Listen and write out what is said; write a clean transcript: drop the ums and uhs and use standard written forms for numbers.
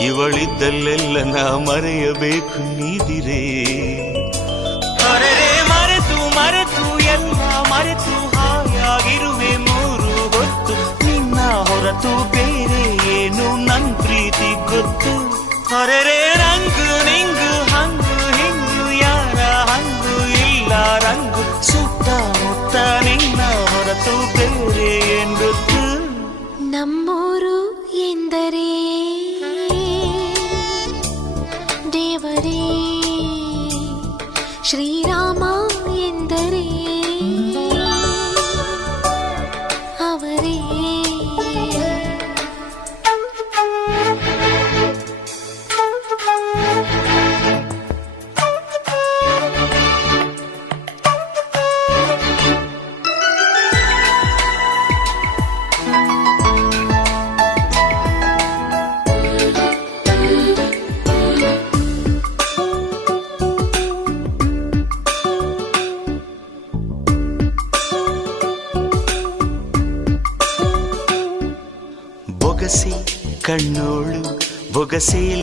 ಇವಳಿದ್ದಲ್ಲೆಲ್ಲ ನಾ ಮರೆಯಬೇಕು ನೀದಿರೇ. ಅರೆರೆ ಮರೆತು ಮರೆತು ಎಲ್ಲ ಮರೆತು ಹಾಯಾಗಿರುವೆ ಮೂರು ಹೊತ್ತು. ನಿನ್ನ ಹೊರತು ಬೇರೆ ಏನು ನನ್ ಪ್ರೀತಿ ಗೊತ್ತು. ಅರೆರೆ ರಂಗು ನಿಂಗು ಹಂಗು ಹಿಂಗು ಯಾರ ಹಂಗು ಇಲ್ಲ ರಂಗು. ಸುತ್ತಮುತ್ತ ನಿನ್ನ ಹೊರತು ಬೇರೆ ಏನ್ ಗೊತ್ತು. ನಮ್ಮೂರು ಎಂದರೆ ದೇವರೇ, ಶ್ರೀರಾಮ ಎಂದರೆ ಅವರೇ. ಬೊಗಸೆ ಕಣ್ಣೋಳು ಬೊಗಸೆ